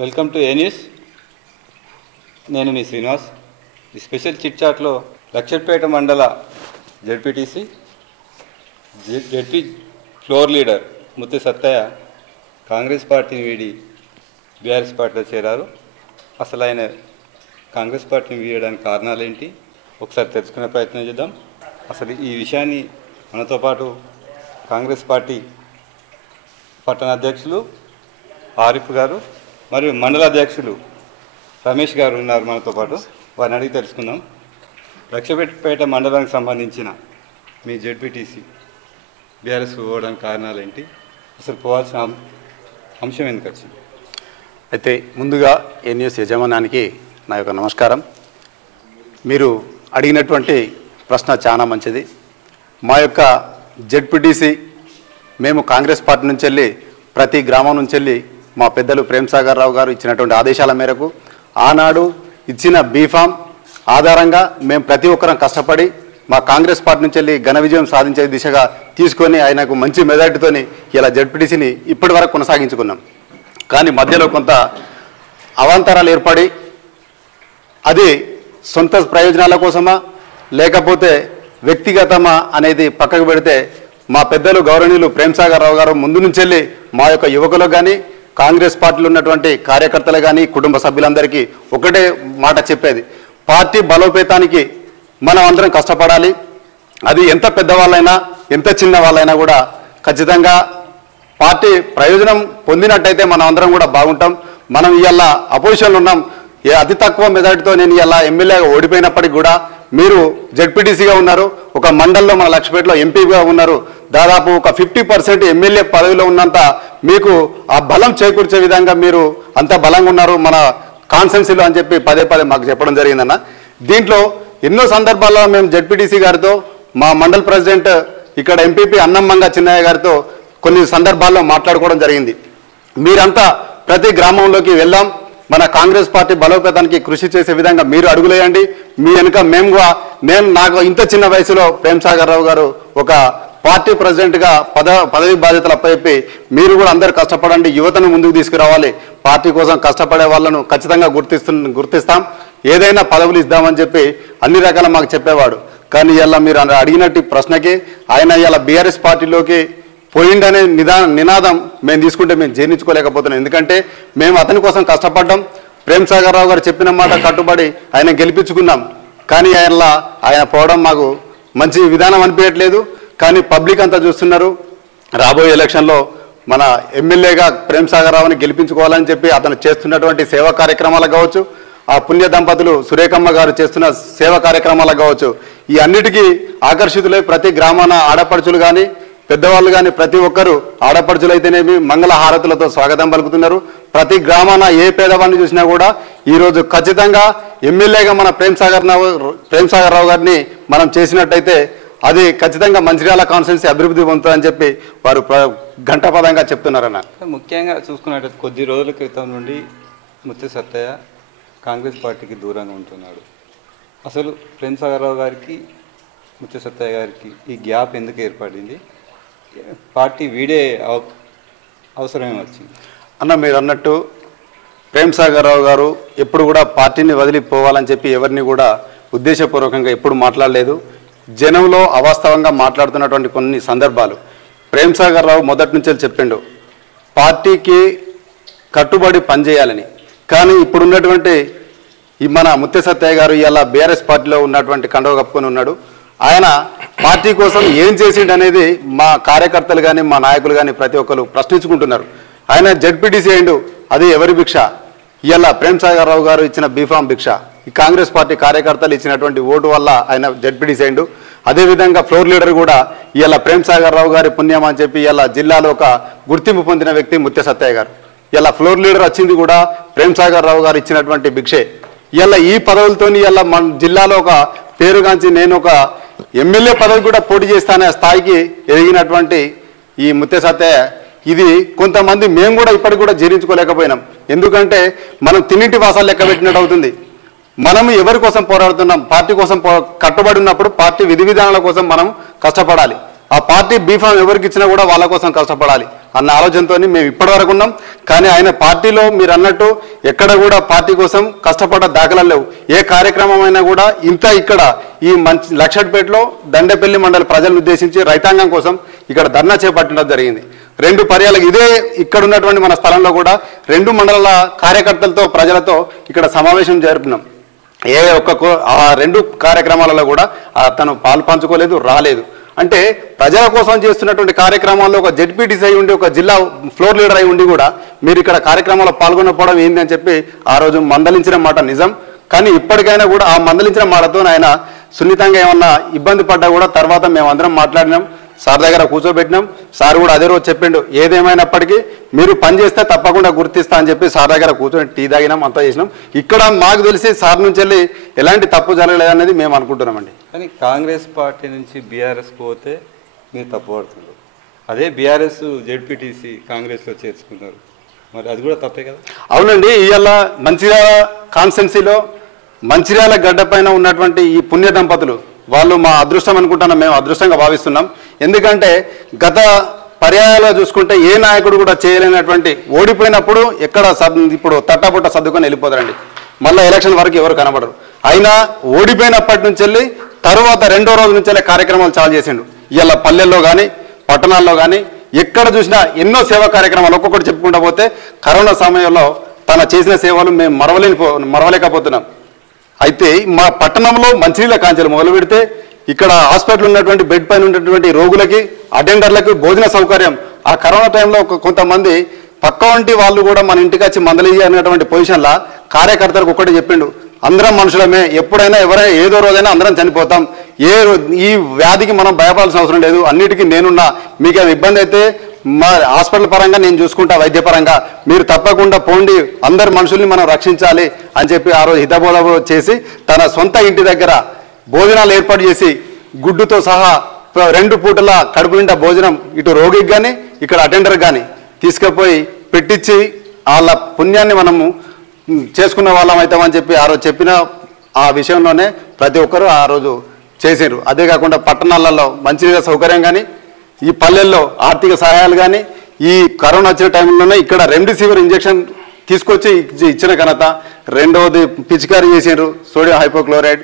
Welcome to A news. నేను మీ శ్రీనివాస్. ఈ special chit చాట్లో లక్షట్పేట మండల ZPTC ZP floor leader Mutti Sattaiah Congress పార్టీని వీడి బీఆర్ఎస్ పార్టీలో చేరారు. అసలు ఆయన కాంగ్రెస్ పార్టీని వీడడానికి కారణాలు ఏంటి ఒకసారి తెలుసుకునే ప్రయత్నం చేద్దాం. అసలు ఈ విషయాన్ని మనతో పాటు కాంగ్రెస్ పార్టీ పట్టణ అధ్యక్షులు ఆరిఫ్ గారు మరియు మండల అధ్యక్షులు రమేష్ గారు ఉన్నారు మనతో పాటు. వారిని అడిగి తెలుసుకుందాం. లక్షపేట మండలానికి సంబంధించిన మీ జెడ్పీటీసీ బీఆర్ఎస్ పోవడానికి కారణాలు ఏంటి, అసలు పోవాల్సిన అంశం ఎందుకు వచ్చింది? అయితే ముందుగా ఏ న్యూస్ యజమానానికి నా యొక్క నమస్కారం. మీరు అడిగినటువంటి ప్రశ్న చాలా మంచిది. మా యొక్క జెడ్పీటీసీ మేము కాంగ్రెస్ పార్టీ నుంచి వెళ్ళి ప్రతి గ్రామం నుంచి వెళ్ళి మా పెద్దలు ప్రేమ్సాగర్ రావు గారు ఇచ్చినటువంటి ఆదేశాల మేరకు ఆనాడు ఇచ్చిన బీఫామ్ ఆధారంగా మేము ప్రతి ఒక్కరం కష్టపడి మా కాంగ్రెస్ పార్టీ నుంచి వెళ్ళి ఘన విజయం సాధించే దిశగా తీసుకొని ఆయనకు మంచి మెజార్టీతోని ఇలా జెడ్పీటీసీని ఇప్పటి వరకు కొనసాగించుకున్నాం. కానీ మధ్యలో కొంత అవాంతరాలు ఏర్పడి అది సొంత ప్రయోజనాల కోసమా లేకపోతే వ్యక్తిగతమా అనేది పక్కకు పెడితే మా పెద్దలు గౌరవనీయులు ప్రేమ్సాగర్ రావు గారు ముందు నుంచి వెళ్ళి మా యొక్క యువకులకు కానీ కాంగ్రెస్ పార్టీలో ఉన్నటువంటి కార్యకర్తలు కానీ కుటుంబ సభ్యులందరికీ ఒకటే మాట చెప్పేది, పార్టీ బలోపేతానికి మనం అందరం కష్టపడాలి. అది ఎంత పెద్దవాళ్ళైనా ఎంత చిన్న వాళ్ళైనా కూడా ఖచ్చితంగా పార్టీ ప్రయోజనం పొందినట్టయితే మనం అందరం కూడా బాగుంటాం. మనం ఇవాళ అపోజిషన్లో ఉన్నాం. అతి తక్కువ మెజార్టీతో నేను ఇవాళ ఎమ్మెల్యేగా ఓడిపోయినప్పటికీ కూడా మీరు జెడ్పీటీసీగా ఉన్నారు, ఒక మండలంలో మన లక్షపేటలో ఎంపీగా ఉన్నారు, దాదాపు ఒక 50% ఎమ్మెల్యే పదవిలో ఉన్నంత మీకు ఆ బలం చేకూర్చే విధంగా మీరు అంత బలంగా ఉన్నారు మన కాన్స్టెన్సీలో అని చెప్పి పదే పదే మాకు చెప్పడం జరిగిందన్న. దీంట్లో ఎన్నో సందర్భాల్లో మేము జెడ్పీటీసీ గారితో మా మండల్ ప్రెసిడెంట్ ఇక్కడ ఎంపీపీ అన్నమ్మంగా చిన్నయ్య గారితో కొన్ని సందర్భాల్లో మాట్లాడుకోవడం జరిగింది. మీరంతా ప్రతి గ్రామంలోకి వెళ్ళాం, మన కాంగ్రెస్ పార్టీ బలోపేతానికి కృషి చేసే విధంగా మీరు అడుగులేయండి. మీ వెనుక నేను నాకు ఇంత చిన్న వయసులో ప్రేమ్సాగర్ రావు గారు ఒక పార్టీ ప్రెసిడెంట్గా పదవి బాధ్యతలు అప్పచెప్పి మీరు కూడా అందరు కష్టపడండి, యువతను ముందుకు తీసుకురావాలి, పార్టీ కోసం కష్టపడే వాళ్ళను ఖచ్చితంగా గుర్తిస్తాం, ఏదైనా పదవులు ఇద్దామని చెప్పి అన్ని రకాల మాకు చెప్పేవాడు. కానీ ఇలా మీరు అడిగినట్టు ప్రశ్నకి ఆయన ఇలా బీఆర్ఎస్ పార్టీలోకి పోయిండనే నినాదం మేము తీసుకుంటే మేము జీర్ణించుకోలేకపోతున్నాం. ఎందుకంటే మేము అతని కోసం కష్టపడ్డాం, ప్రేమ్సాగర్ రావు గారు చెప్పిన మాట కట్టుబడి ఆయన గెలిపించుకున్నాం. కానీ ఆయన పోవడం మాకు మంచి విధానం అనిపించట్లేదు. కానీ పబ్లిక్ అంతా చూస్తున్నారు, రాబోయే ఎలక్షన్లో మన ఎమ్మెల్యేగా ప్రేమ్సాగర్ రావుని గెలిపించుకోవాలని చెప్పి అతను చేస్తున్నటువంటి సేవా కార్యక్రమాలకు కావచ్చు, ఆ పుణ్య దంపతులు సురేఖమ్మ గారు చేస్తున్న సేవా కార్యక్రమాలకు కావచ్చు, ఈ అన్నిటికీ ఆకర్షితులై ప్రతి గ్రామాన ఆడపడుచులు కానీ పెద్దవాళ్ళు కానీ ప్రతి ఒక్కరు ఆడపడుచులు అయితేనేమి మంగళ హారతులతో స్వాగతం పలుకుతున్నారు. ప్రతి గ్రామాన ఏ పేదవాడిని చూసినా కూడా ఈరోజు ఖచ్చితంగా ఎమ్మెల్యేగా మన ప్రేమ్సాగర్ రావు గారిని మనం చేసినట్టయితే అది ఖచ్చితంగా మంచిర్యాల కాన్స్టిట్యున్సీ అభివృద్ధి పొందుతుందని చెప్పి వారు ఘంటాపదంగా చెప్తున్నారన్న. ముఖ్యంగా చూసుకున్నట్టు కొద్ది రోజుల క్రితం నుండి ముత్తి సత్తయ్య కాంగ్రెస్ పార్టీకి దూరంగా ఉంటున్నాడు. అసలు ప్రేమ్సాగర్ రావు గారికి ముత్తి సత్తయ్య గారికి ఈ గ్యాప్ ఎందుకు ఏర్పడింది, పార్టీ వీడే అవసరమే వచ్చింది అన్న? మీరు అన్నట్టు ప్రేమ్సాగర్ రావు గారు ఎప్పుడు కూడా పార్టీని వదిలిపోవాలని చెప్పి ఎవరిని కూడా ఉద్దేశపూర్వకంగా ఎప్పుడు మాట్లాడలేదు. జనంలో అవాస్తవంగా మాట్లాడుతున్నటువంటి కొన్ని సందర్భాలు ప్రేమ్సాగర్ రావు మొదటి నుంచి చెప్పిండు, పార్టీకి కట్టుబడి పనిచేయాలని. కానీ ఇప్పుడున్నటువంటి మన ముత్తి సత్తయ్య గారు ఇలా బీఆర్ఎస్ పార్టీలో ఉన్నటువంటి కండువ కప్పుకొని ఉన్నాడు. ఆయన పార్టీ కోసం ఏం చేసిండు అనేది మా కార్యకర్తలు కానీ మా నాయకులు కానీ ప్రతి ఒక్కరు ప్రశ్నించుకుంటున్నారు. ఆయన జెడ్పీటీసీ అయిండు, అది ఎవరి భిక్ష? ఇలా ప్రేమ్సాగర్ రావు గారు ఇచ్చిన బీఫామ్ భిక్ష, ఈ కాంగ్రెస్ పార్టీ కార్యకర్తలు ఇచ్చినటువంటి ఓటు వల్ల ఆయన జెడ్పీటీసీ అయిండు. అదేవిధంగా ఫ్లోర్ లీడర్ కూడా ఇలా ప్రేమ్సాగర్ రావు గారి పుణ్యం అని చెప్పి ఇలా జిల్లాలో ఒక గుర్తింపు పొందిన వ్యక్తి ముత్తి సత్తయ్య గారు. ఇలా ఫ్లోర్ లీడర్ వచ్చింది కూడా ప్రేమ్సాగర్ రావు గారు ఇచ్చినటువంటి భిక్షే. ఇలా ఈ పదవులతో ఇలా మన జిల్లాలో ఒక పేరుగాంచి నేను ఒక ఎమ్మెల్యే పదవి కూడా పోటీ చేస్తానే స్థాయికి ఎదిగినటువంటి ఈ ముత్తి సత్తయ్య, ఇది కొంతమంది మేము కూడా ఇప్పటికి కూడా జీర్ణించుకోలేకపోయినాం. ఎందుకంటే మనం తిన్నింటి వాసాలు లెక్క పెట్టినట్టు అవుతుంది. మనం ఎవరి కోసం పోరాడుతున్నాం? పార్టీ కోసం కట్టుబడి ఉన్నప్పుడు పార్టీ విధి విధానాల కోసం మనం కష్టపడాలి. ఆ పార్టీ బీఫామ్ ఎవరికి ఇచ్చినా కూడా వాళ్ళ కోసం కష్టపడాలి అన్న ఆలోచనతో మేము ఇప్పటివరకు ఉన్నాం. కానీ ఆయన పార్టీలో మీరు అన్నట్టు ఎక్కడ కూడా పార్టీ కోసం కష్టపడ్డ దాఖలాలు లేవు. ఏ కార్యక్రమం అయినా కూడా ఇంత ఇక్కడ ఈ లక్షట్పేటలో దండేపల్లి మండల ప్రజలను ఉద్దేశించి రైతాంగం కోసం ఇక్కడ ధర్నా చేపట్టడం జరిగింది. 2 పర్యాలకు ఇదే ఇక్కడ ఉన్నటువంటి మన స్థలంలో కూడా 2 మండలాల కార్యకర్తలతో ప్రజలతో ఇక్కడ సమావేశం జరిపినాం. ఆ 2 కార్యక్రమాలలో కూడా తను పాలు పంచుకోలేదు, రాలేదు. అంటే ప్రజల కోసం చేస్తున్నటువంటి కార్యక్రమాల్లో ఒక జెడ్పీటీసీ అయి ఉండి, ఒక జిల్లా ఫ్లోర్ లీడర్ అయి ఉండి కూడా మీరు ఇక్కడ కార్యక్రమాల్లో పాల్గొనకపోవడం ఏంది అని చెప్పి ఆ రోజు మందలించిన మాట నిజం. కానీ ఇప్పటికైనా కూడా ఆ మందలించిన మాటతో ఆయన సున్నితంగా ఏమన్నా ఇబ్బంది పడ్డా కూడా తర్వాత మేమందరం మాట్లాడినాం, సార్ దగ్గర కూర్చోబెట్టినాం. సార్ కూడా అదే రోజు చెప్పిండు, ఏదేమైనప్పటికీ మీరు పని చేస్తే తప్పకుండా గుర్తిస్తా అని చెప్పి సార్ దగ్గర కూర్చొని టీ తాగినాం, అంతా చేసినాం. ఇక్కడ మాకు తెలిసి సార్ నుంచి వెళ్ళి ఎలాంటి తప్పు జరగలేదనేది మేము అనుకుంటున్నామండి. కానీ కాంగ్రెస్ పార్టీ నుంచి బీఆర్ఎస్ పోతే మీరు తప్పు పడుతున్నారు. అదే బీఆర్ఎస్ జెడ్పీటీసీ కాంగ్రెస్లో చేర్చుకున్నారు, మరి అది కూడా తప్పే కదా? అవునండి. ఇవాళ మంచిర్యాల కాన్స్టెన్సీలో మంచిర్యాల గడ్డ పైన ఉన్నటువంటి ఈ పుణ్య దంపతులు వాళ్ళు మా అదృష్టం అనుకుంటున్నాం, మేము అదృష్టంగా భావిస్తున్నాం. ఎందుకంటే గత పర్యాయాల్లో చూసుకుంటే ఏ నాయకుడు కూడా చేయలేనటువంటి ఓడిపోయినప్పుడు ఎక్కడ ఇప్పుడు తట్టాపుట్ట సర్దుకొని వెళ్ళిపోతారండి. మళ్ళీ ఎలక్షన్ వరకు ఎవరు కనబడరు. అయినా ఓడిపోయినప్పటి నుంచి వెళ్ళి తర్వాత 2వ రోజు నుంచి వెళ్ళి కార్యక్రమాలు చాలు చేసిండు. ఇవాళ పల్లెల్లో కానీ పట్టణాల్లో కానీ ఎక్కడ చూసినా ఎన్నో సేవా కార్యక్రమాలు ఒక్కొక్కటి చెప్పుకుంటూ పోతే కరోనా సమయంలో తన చేసిన సేవలు మేము మరవలేకపోతున్నాం. అయితే మా పట్టణంలో మంచినీళ్ళ కాంచెలు మొదలు పెడితే ఇక్కడ హాస్పిటల్ ఉన్నటువంటి బెడ్ పైన ఉన్నటువంటి రోగులకి, అటెండర్లకు భోజన సౌకర్యం. ఆ కరోనా టైంలో కొంతమంది పక్క వంటి వాళ్ళు కూడా మన ఇంటికి వచ్చి మందలియ్య అనేటువంటి పొజిషన్లో కార్యకర్తలకు ఒక్కటి చెప్పిండు, అందరం మనుషులమే, ఎప్పుడైనా ఎవరైనా ఏదో రోజైనా అందరం చనిపోతాం, ఈ వ్యాధికి మనం భయపడాల్సిన అవసరం లేదు, అన్నిటికీ నేనున్నా, మీకేం ఇబ్బంది అయితే మా హాస్పిటల్ పరంగా నేను చూసుకుంటా, వైద్యపరంగా మీరు తప్పకుండా పోండి, అందరు మనుషుల్ని మనం రక్షించాలి అని చెప్పి ఆ రోజు హితబోధ చేసి తన సొంత ఇంటి దగ్గర భోజనాలు ఏర్పాటు చేసి గుడ్డుతో సహా 2 పూటల కడుపు నిండా భోజనం ఇటు రోగికి కానీ ఇక్కడ అటెండర్ కానీ తీసుకుపోయి పెట్టించి వాళ్ళ పుణ్యాన్ని మనము చేసుకున్న వాళ్ళం అవుతామని చెప్పి ఆ రోజు చెప్పిన ఆ విషయంలోనే ప్రతి ఒక్కరూ ఆ రోజు చేశారు. అదే కాకుండా పట్టణాలలో మంచినీళ్ళ సౌకర్యం కానీ, ఈ పల్లెల్లో ఆర్థిక సహాయాలు కానీ, ఈ కరోనా వచ్చిన టైంలోనే ఇక్కడ రెమ్డెసివిర్ ఇంజెక్షన్ తీసుకొచ్చి ఇచ్చిన ఘనత. 2వది పిచికారీ చేసారు, సోడియం హైపోక్లోరైడ్.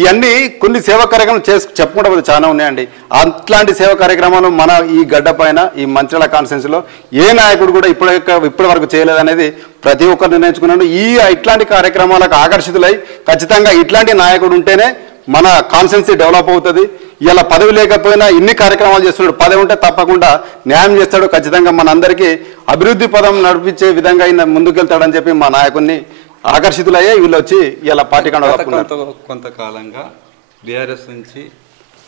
ఇవన్నీ కొన్ని సేవా కార్యక్రమాలు చెప్పుకుంటే పోతే చాలా ఉన్నాయండి. అట్లాంటి సేవా కార్యక్రమాలు మన ఈ గడ్డ పైన ఈ మంచిర్యాల కాన్స్టిట్యున్సీలో ఏ నాయకుడు కూడా ఇప్పటి వరకు చేయలేదనేది ప్రతి ఒక్కరు నిర్ణయించుకున్నాడు. ఇట్లాంటి కార్యక్రమాలకు ఆకర్షితులై ఖచ్చితంగా ఇట్లాంటి నాయకుడు ఉంటేనే మన కాన్స్టిట్యున్సీ డెవలప్ అవుతుంది. ఇలా పదవి లేకపోయినా ఇన్ని కార్యక్రమాలు చేస్తున్నాడు, పదవి ఉంటే తప్పకుండా న్యాయం చేస్తాడు, ఖచ్చితంగా మనందరికీ అభివృద్ధి పదం నడిపించే విధంగా ఆయన ముందుకెళ్తాడని చెప్పి మా నాయకుడిని ఆకర్షితులయ్యే వీళ్ళు వచ్చి ఇలా పార్టీ కొంతకాలంగా బీఆర్ఎస్ నుంచి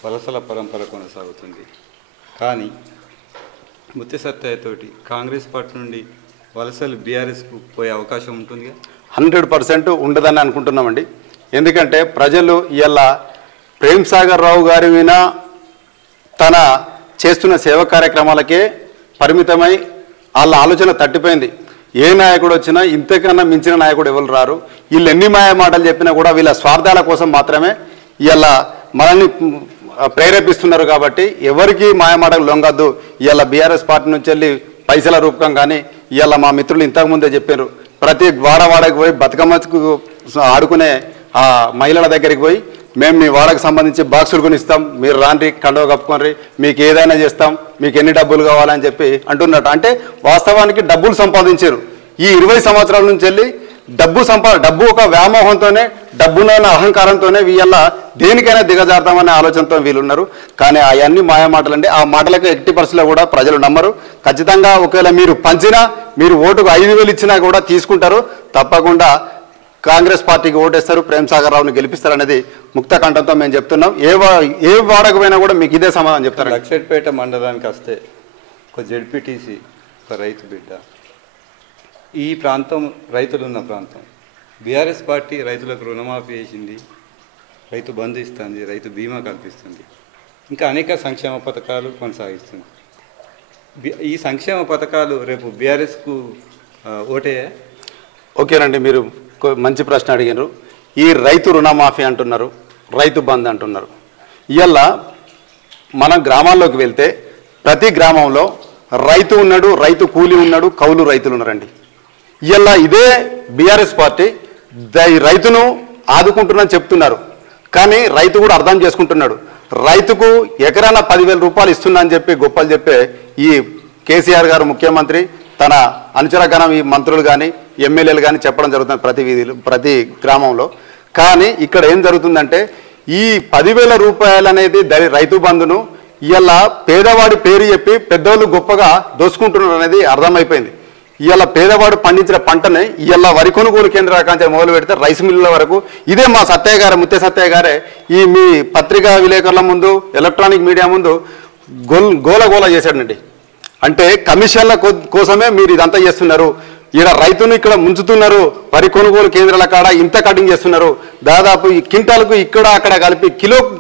వలసల పరంపర కొనసాగుతుంది. కానీ ముత్య సత్తయ్యతోటి కాంగ్రెస్ పార్టీ నుండి వలసలు బీఆర్ఎస్కు పోయే అవకాశం ఉంటుంది. 100% ఉండదని అనుకుంటున్నామండి. ఎందుకంటే ప్రజలు ఇలా ప్రేమ్ సాగర్ రావు గారి వినా తన చేస్తున్న సేవా కార్యక్రమాలకే పరిమితమై వాళ్ళ ఆలోచన తట్టిపోయింది. ఏ నాయకుడు వచ్చినా ఇంతకన్నా మించిన నాయకుడు ఎవరు రారు. వీళ్ళు ఎన్ని మాయ మాటలు చెప్పినా కూడా వీళ్ళ స్వార్థాల కోసం మాత్రమే ఇలా మనల్ని ప్రేరేపిస్తున్నారు. కాబట్టి ఎవరికి మాయ మాటలు లొంగద్దు. ఇలా బీఆర్ఎస్ పార్టీ నుంచి వెళ్ళి పైసల రూపకం కానీ ఇలా మా మిత్రులు ఇంతకుముందే చెప్పారు, ప్రతి వాడకి పోయి బతుకమ్మకు ఆడుకునే ఆ మహిళల దగ్గరికి పోయి మేము మీ వాడకు సంబంధించి బాక్సులు కొనిస్తాం, మీరు రాండి కండువ కప్పుకోండి, మీకు ఏదైనా చేస్తాం, మీకు ఎన్ని డబ్బులు కావాలని చెప్పి అంటున్నట్టు. అంటే వాస్తవానికి డబ్బులు సంపాదించారు. ఈ 20 సంవత్సరాల నుంచి వెళ్ళి డబ్బు ఒక వ్యామోహంతోనే, డబ్బునైన అహంకారంతోనే వీళ్ళ దేనికైనా దిగజారుతామనే ఆలోచనతో వీళ్ళున్నారు. కానీ అవన్నీ మాయ మాటలండి. ఆ మాటలకు ఎట్టి పరిస్థితుల్లో కూడా ప్రజలు నమ్మరు. ఖచ్చితంగా ఒకవేళ మీరు పంచినా, మీరు ఓటుకు 5,000 ఇచ్చినా కూడా తీసుకుంటారు. తప్పకుండా కాంగ్రెస్ పార్టీకి ఓటేస్తారు, ప్రేమ్ సాగర్ రావుని గెలిపిస్తారనేది ముక్త కంఠంతో మేము చెప్తున్నాం. ఏ వాడకపోయినా కూడా మీకు ఇదే సమాధానం చెప్తారు. లక్షట్పేట మండలానికి వస్తే ఒక జెడ్పీటీసీ, ఒక రైతు బిడ్డ, ఈ ప్రాంతం రైతులు ఉన్న ప్రాంతం. బీఆర్ఎస్ పార్టీ రైతులకు రుణమాఫీ చేసింది, రైతు బంధు ఇస్తుంది, రైతు బీమా కల్పిస్తుంది, ఇంకా అనేక సంక్షేమ పథకాలు కొనసాగిస్తుంది. ఈ సంక్షేమ పథకాలు రేపు బీఆర్ఎస్కు ఓటేయా? ఓకేనండి, మీరు మంచి ప్రశ్న అడిగారు. ఈ రైతు రుణమాఫీ అంటున్నారు, రైతు బంధు అంటున్నారు. ఇవాళ మనం గ్రామాల్లోకి వెళ్తే ప్రతి గ్రామంలో రైతు ఉన్నాడు, రైతు కూలి ఉన్నాడు, కౌలు రైతులు ఉన్నారండి. ఇలా ఇదే బీఆర్ఎస్ పార్టీ రైతును ఆదుకుంటున్నాను చెప్తున్నారు, కానీ రైతు కూడా అర్థం చేసుకుంటున్నాడు. రైతుకు ఎకరాన 10,000 రూపాయలు ఇస్తున్నా అని చెప్పి గొప్పలు చెప్పే ఈ కేసీఆర్ గారు ముఖ్యమంత్రి తన అనుచరగణం ఈ మంత్రులు కానీ ఎమ్మెల్యేలు కానీ చెప్పడం జరుగుతుంది ప్రతి వీధిలో ప్రతి గ్రామంలో. కానీ ఇక్కడ ఏం జరుగుతుందంటే ఈ 10,000 రూపాయలు అనేది రైతు బంధును ఇలా పేదవాడి పేరు చెప్పి పెద్దోళ్ళు గొప్పగా దోసుకుంటున్నారు అనేది అర్థమైపోయింది. ఇలా పేదవాడు పండించిన పంటని ఇలా వరి కొనుగోలు కేంద్రాల కాంచి మొదలు పెడితే రైస్ మిల్లుల వరకు ఇదే మా సత్తయ్య గారు ముత్య సత్తయ్య గారే ఈ మీ పత్రికా విలేకరుల ముందు ఎలక్ట్రానిక్ మీడియా ముందు గోల చేశాడండి. అంటే కమిషన్ల కోసమే మీరు ఇదంతా చేస్తున్నారు, ఈడ రైతును ఇక్కడ ముంచుతున్నారు, వరి కొనుగోలు కేంద్రాల కాడ ఇంత కటింగ్ చేస్తున్నారు, దాదాపు ఈ కింటాలకు ఇక్కడ అక్కడ కలిపి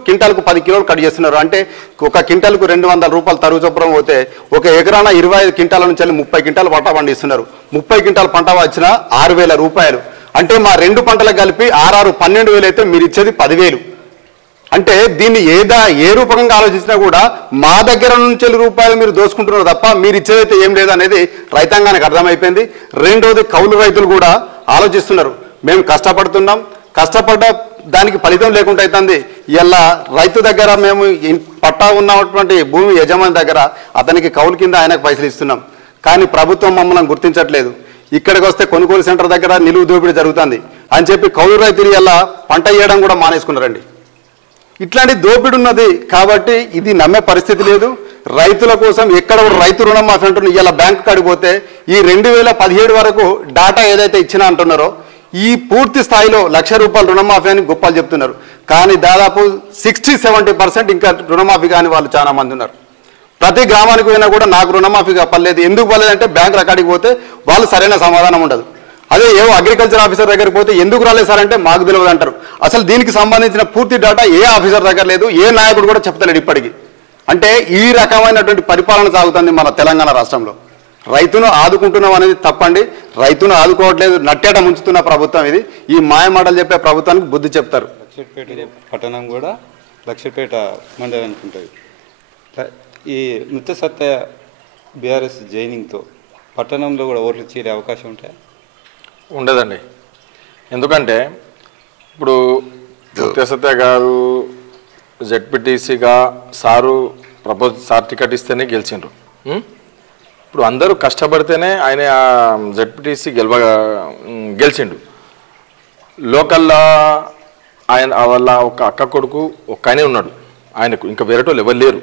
కింటాలకు 10 కిలోలు కట్ చేస్తున్నారు. అంటే ఒక కింటాలకు 200 రూపాయలు తరుగు చొప్పున పోతే ఒక ఎకరాన 25 కింటాల నుంచి 30 కింటాలు పంట పండిస్తున్నారు. 30 కింటాల పంట వచ్చిన 6,000 రూపాయలు. అంటే మా 2 పంటలకు కలిపి 12,000 అయితే మీరు ఇచ్చేది 10,000. అంటే దీన్ని ఏ రూపకంగా ఆలోచించినా కూడా మా దగ్గర నుంచి రూపాయలు మీరు దోసుకుంటున్నారు తప్ప మీరు ఇచ్చేదైతే ఏం లేదు అనేది రైతాంగానికి అర్థమైపోయింది. రెండోది కౌలు రైతులు కూడా ఆలోచిస్తున్నారు, మేము కష్టపడుతున్నాం, కష్టపడ్డ దానికి ఫలితం లేకుండా అవుతుంది. ఇలా రైతు దగ్గర మేము పట్టా ఉన్నటువంటి భూమి యజమాని దగ్గర అతనికి కౌలు కింద ఆయనకు పైసలు ఇస్తున్నాం, కానీ ప్రభుత్వం మమ్మల్ని గుర్తించట్లేదు. ఇక్కడికి వస్తే కొనుగోలు సెంటర్ దగ్గర నిలువు దోపిడీ జరుగుతుంది అని చెప్పి కౌలు రైతులు ఇలా పంట వేయడం కూడా మానేసుకున్నారండి. ఇట్లాంటి దోపిడి ఉన్నది కాబట్టి ఇది నమ్మే పరిస్థితి లేదు. రైతుల కోసం ఎక్కడ రైతు రుణమాఫీ అంటున్న ఇలా బ్యాంకు కాడిపోతే ఈ 2017 వరకు డాటా ఏదైతే ఇచ్చినా అంటున్నారో ఈ పూర్తి స్థాయిలో 1,00,000 రూపాయలు రుణమాఫీ అని గొప్పలు చెప్తున్నారు, కానీ దాదాపు 60-70% ఇంకా రుణమాఫీ కాని వాళ్ళు చాలా మంది ఉన్నారు. ప్రతి గ్రామానికి పోయినా కూడా నాకు రుణమాఫీ పర్లేదు, ఎందుకు పర్లేదంటే బ్యాంక్ రికార్డుకి పోతే వాళ్ళు సరైన సమాధానం ఉండదు. అదే ఏవో అగ్రికల్చర్ ఆఫీసర్ దగ్గరికి పోతే ఎందుకు రాలేదు సార్ అంటే మాకు తెలియదు అంటారు. అసలు దీనికి సంబంధించిన పూర్తి డేటా ఏ ఆఫీసర్ దగ్గర లేదు, ఏ నాయకుడు కూడా చెప్తలేడు ఇప్పటికీ. అంటే ఈ రకమైనటువంటి పరిపాలన సాగుతుంది మన తెలంగాణ రాష్ట్రంలో. రైతును ఆదుకుంటున్నాం అనేది తప్పండి, రైతును ఆదుకోవట్లేదు, నట్టేట ముంచుతున్న ప్రభుత్వం ఇది. ఈ మాయమాటలు చెప్పే ప్రభుత్వానికి బుద్ధి చెప్తారు. లక్షపేట పట్టణం కూడా లక్షపేట మండలానికి ఉంటుంది. ఈ ముత్య సత్తయ్య బీఆర్ఎస్ జైనింగ్తో పట్టణంలో కూడా ఓట్లు చేరే అవకాశం ఉంటాయి? ఉండదండి. ఎందుకంటే ఇప్పుడు ముత్య సత్తయ్య గారు జెడ్పీటీసీగా సార్ టికెట్ ఇస్తేనే గెలిచిండ్రు. ఇప్పుడు అందరూ కష్టపడితేనే ఆయన జెడ్పీటీసీ గెలిచిండు. లోకల్లో ఆయన వాళ్ళ ఒక అక్క కొడుకు ఒక్కనే ఉన్నాడు, ఆయనకు ఇంకా వేరేటోళ్ళు ఎవరు లేరు.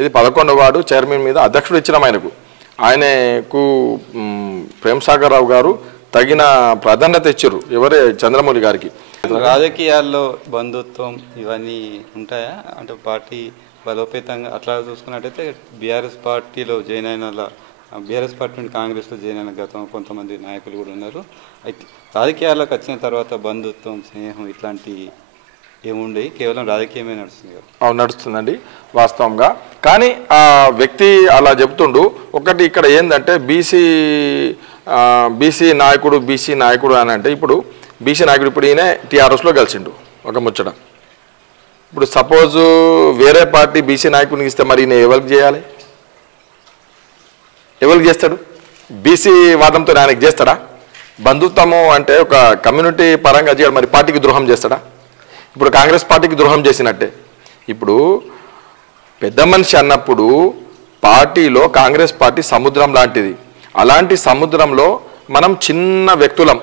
ఇది 11వ వార్డు చైర్మన్ మీద అధ్యక్షుడు ఇచ్చినాం ఆయనకు ప్రేమ్సాగర్ రావు గారు తగిన ప్రాధాన్యత ఇచ్చారు. ఎవరే చంద్రమౌళి గారికి. రాజకీయాల్లో బంధుత్వం ఇవన్నీ ఉంటాయా? అంటే పార్టీ బలోపేతంగా అట్లా చూసుకున్నట్టయితే బీఆర్ఎస్ పార్టీలో జాయిన్ అయిన బీఆర్ఎస్ పార్టీ నుండి కాంగ్రెస్లో జాయిన్ అయిన గతం కొంతమంది నాయకులు కూడా ఉన్నారు. అయితే రాజకీయాల్లోకి వచ్చిన తర్వాత బంధుత్వం, స్నేహం ఇట్లాంటి ఏముండే, కేవలం రాజకీయమే నడుస్తుంది కదా? అవును, నడుస్తుందండి వాస్తవంగా. కానీ ఆ వ్యక్తి అలా చెప్తుండు. ఒకటి ఇక్కడ ఏంటంటే బీసీ నాయకుడు అని అంటే ఇప్పుడు బీసీ నాయకుడు ఇప్పుడు ఈయన టీఆర్ఎస్లో కలిసిండు ఒక ముచ్చట. ఇప్పుడు సపోజు వేరే పార్టీ బీసీ నాయకుడిని ఇస్తే మరి ఈయన ఎవరికి చేయాలి? ఎవరికి చేస్తాడు? బీసీ వాదంతో ఆయనకి చేస్తాడా? బంధుత్వము అంటే ఒక కమ్యూనిటీ పరంగా చేయడం, మరి పార్టీకి ద్రోహం చేస్తాడా? ఇప్పుడు కాంగ్రెస్ పార్టీకి ద్రోహం చేసినట్టే. ఇప్పుడు పెద్ద మనిషి అన్నప్పుడు పార్టీలో కాంగ్రెస్ పార్టీ సముద్రం లాంటిది. అలాంటి సముద్రంలో మనం చిన్న వ్యక్తులం.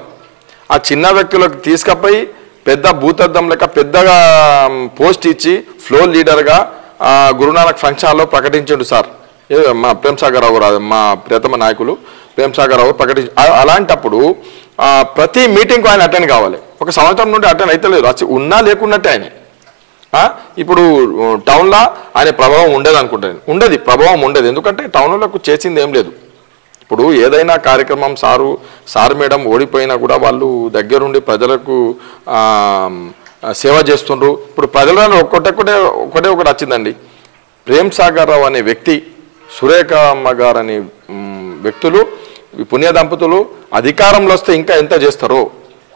ఆ చిన్న వ్యక్తులకు తీసుకపోయి పెద్ద భూతద్దం లెక్క పెద్దగా పోస్ట్ ఇచ్చి ఫ్లోర్ లీడర్గా గురునానక్ ఫంక్షన్లో ప్రకటించాడు సార్ మా ప్రేమ్సాగర్ రావు, మా ప్రియతమ నాయకులు ప్రేమ్సాగర్ రావు అలాంటప్పుడు ప్రతి మీటింగ్కు ఆయన అటెండ్ కావాలి. ఒక సంవత్సరం నుండి అటెండ్ అయితే లేదు, ఉన్నా లేకున్నట్టే ఆయన. ఇప్పుడు టౌన్లో ఆయన ప్రభావం ఉండదు అనుకుంటాను. ఉండదు, ప్రభావం ఉండదు. ఎందుకంటే టౌన్లకు చేసింది ఏం లేదు. ఇప్పుడు ఏదైనా కార్యక్రమం సారు మేడం ఓడిపోయినా కూడా వాళ్ళు దగ్గరుండి ప్రజలకు సేవ చేస్తుండ్రు. ఇప్పుడు ప్రజలలో ఒకటే వచ్చిందండి. ప్రేమ్సాగర్ రావు అనే వ్యక్తి, సురేఖ అమ్మ గారు అనే వ్యక్తులు, పుణ్య దంపతులు అధికారంలో వస్తే ఇంకా ఎంత చేస్తారో.